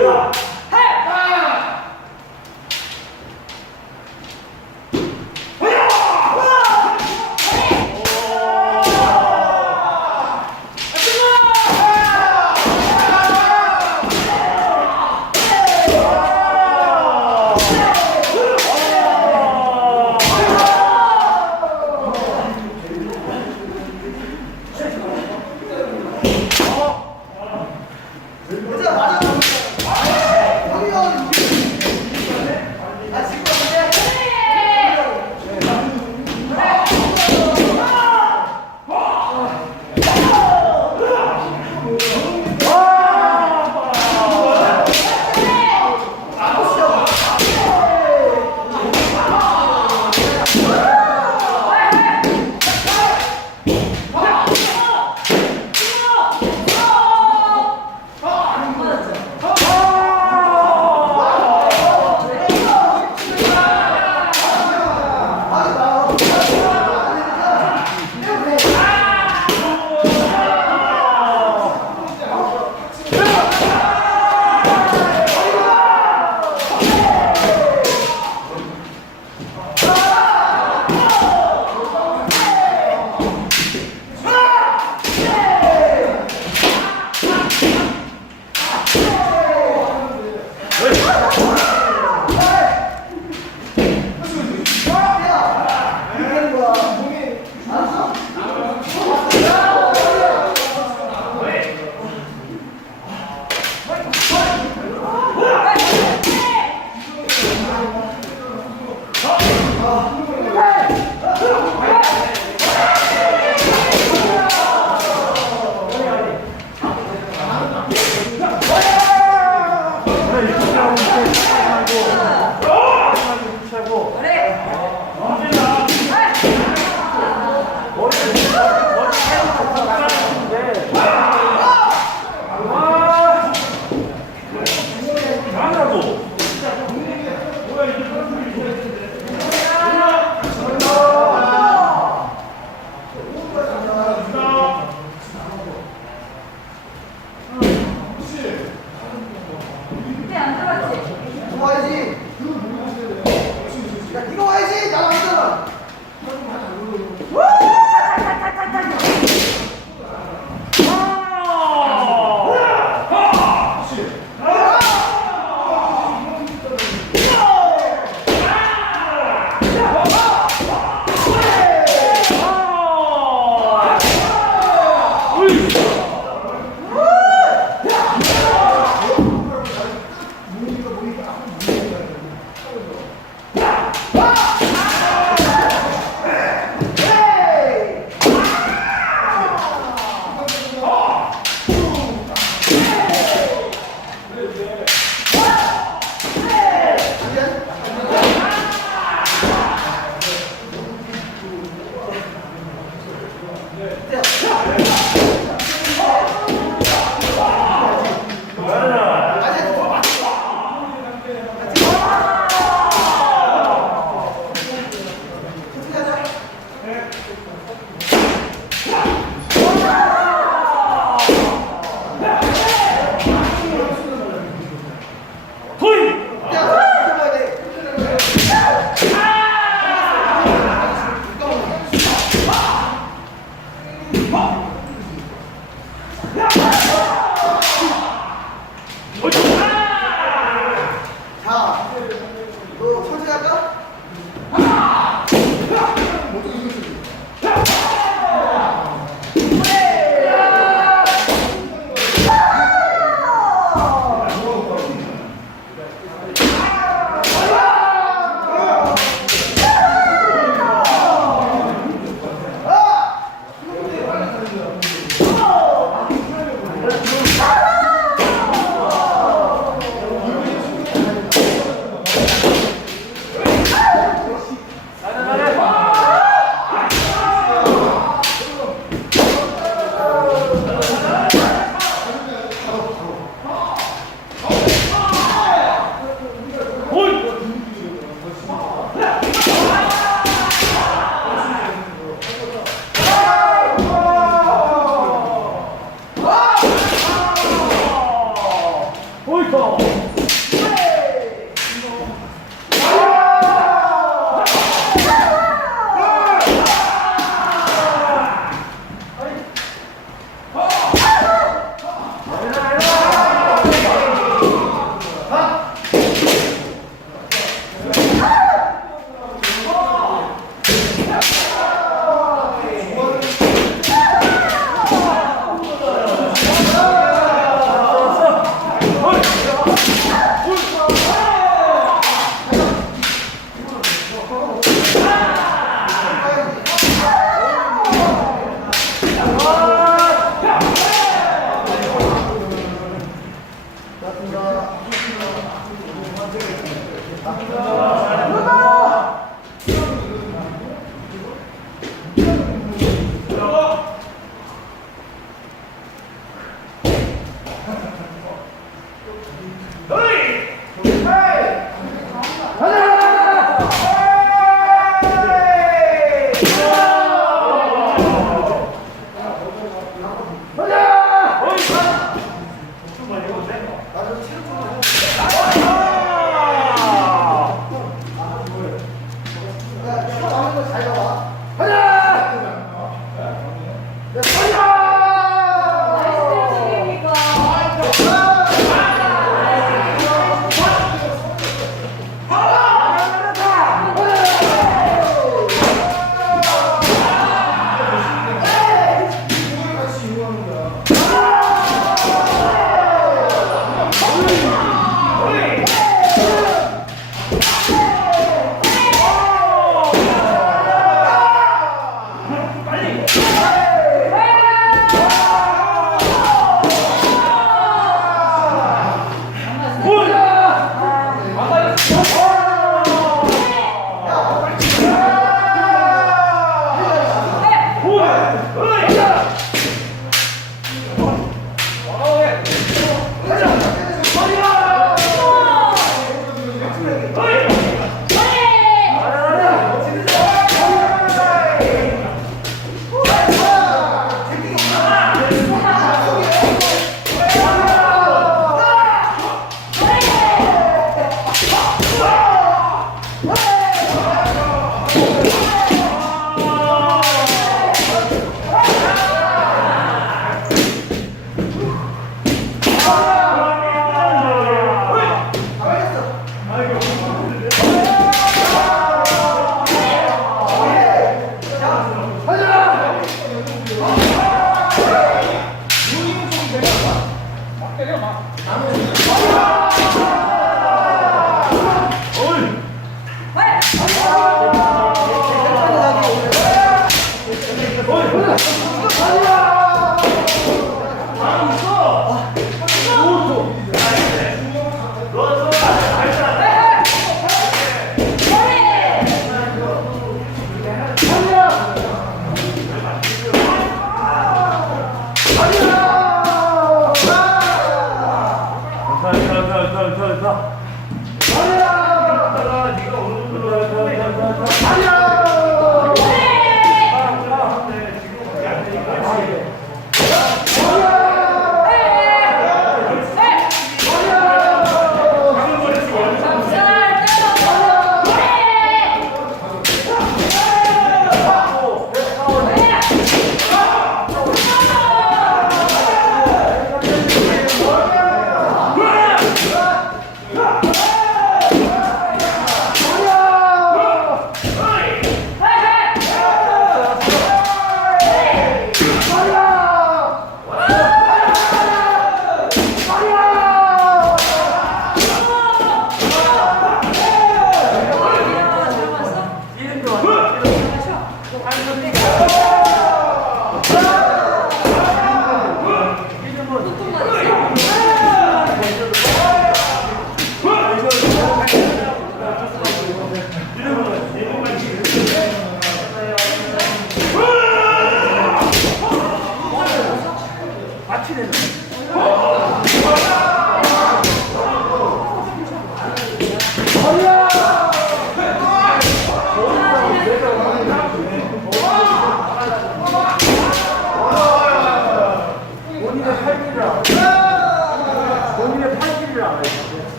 좋아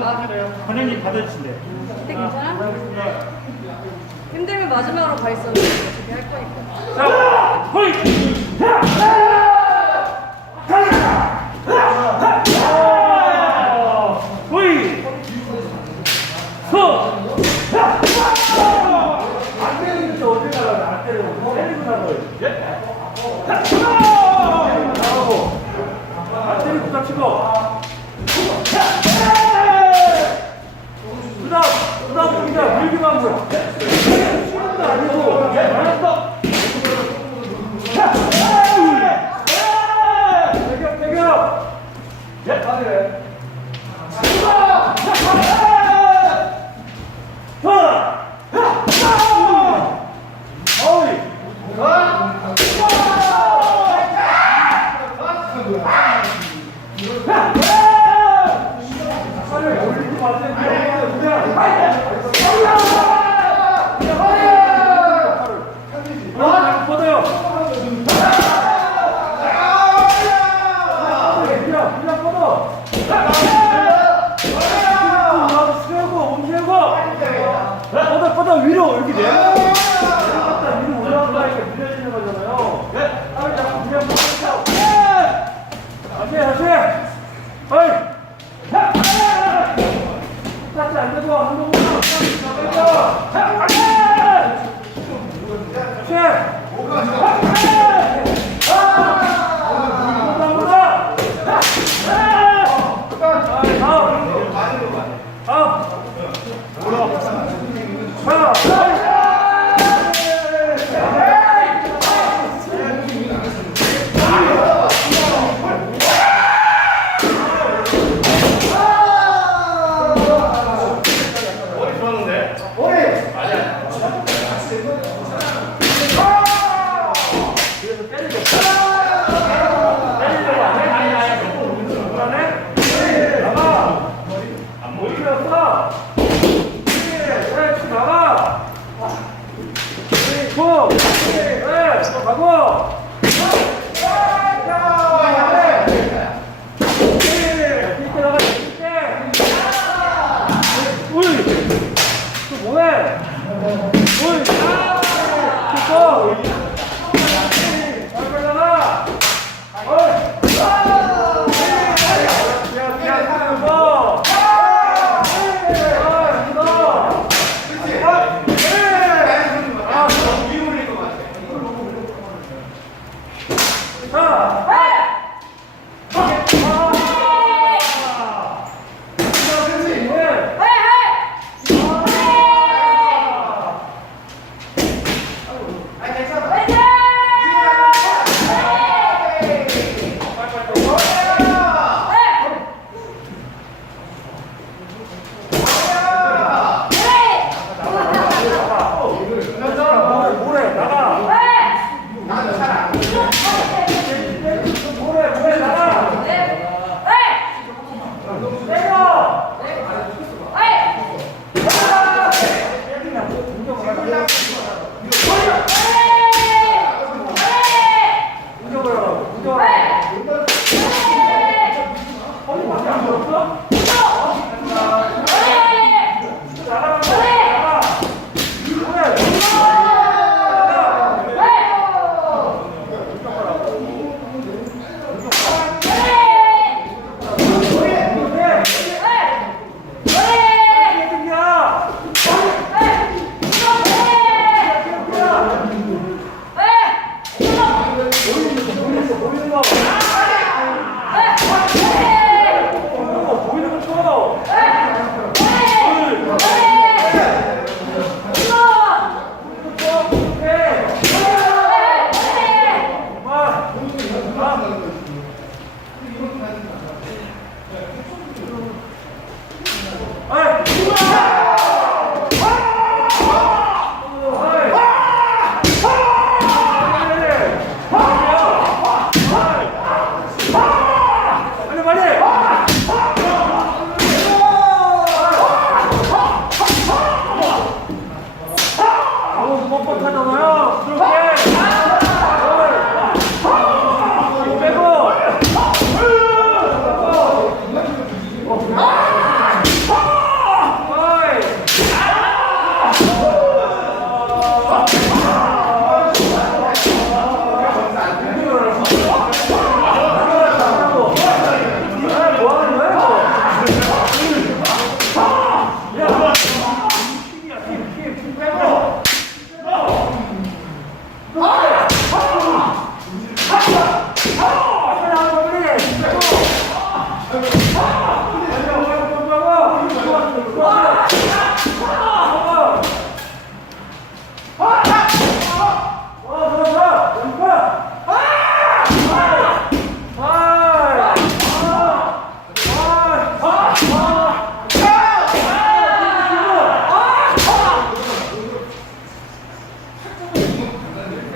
반장님 받아주신대. 근데 괜찮아? 힘들면 마지막으로 가 있어. 어떻게 할 거니까. 자, 호이! 호이! 서! 안 때리는데 어디 나가? 안 때리고 때리고 나가요. 나가고 안 때리고 깝치고.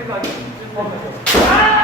間に10分。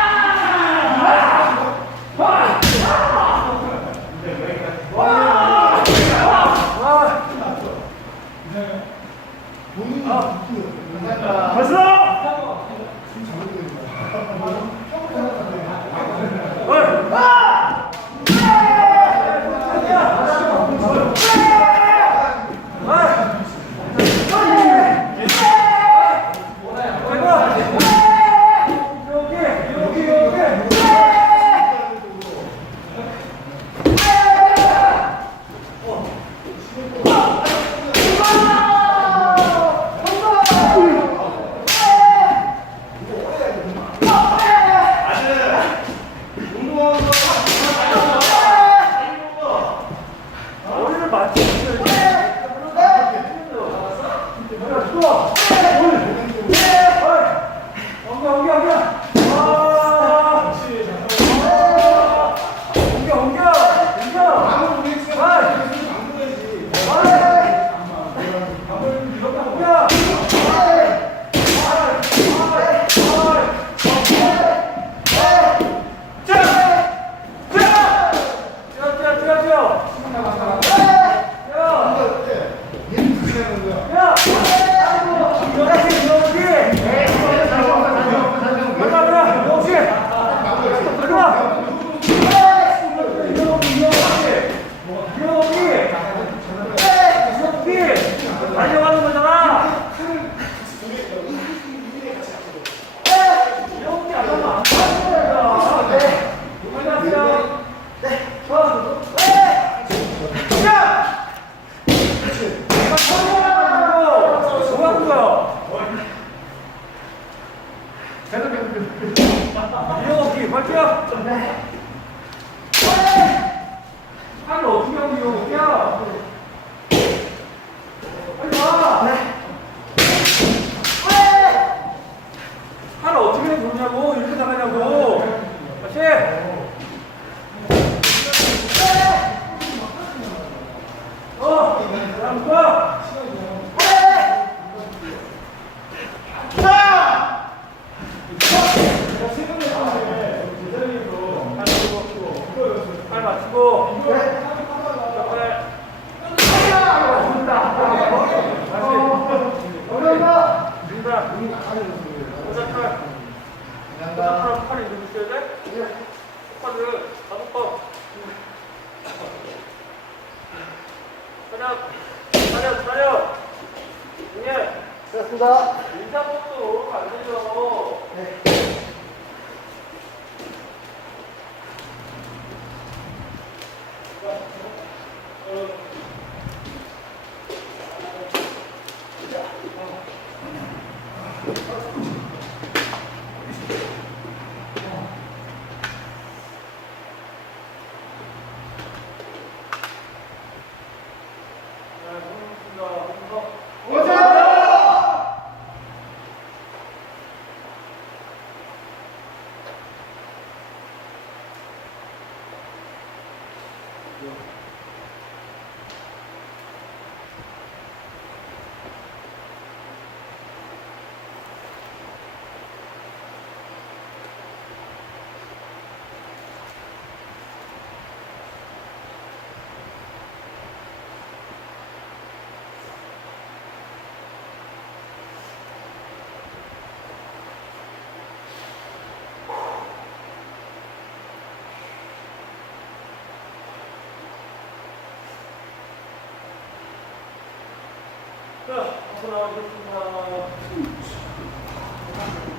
자, 앞으로 나와주겠습니다.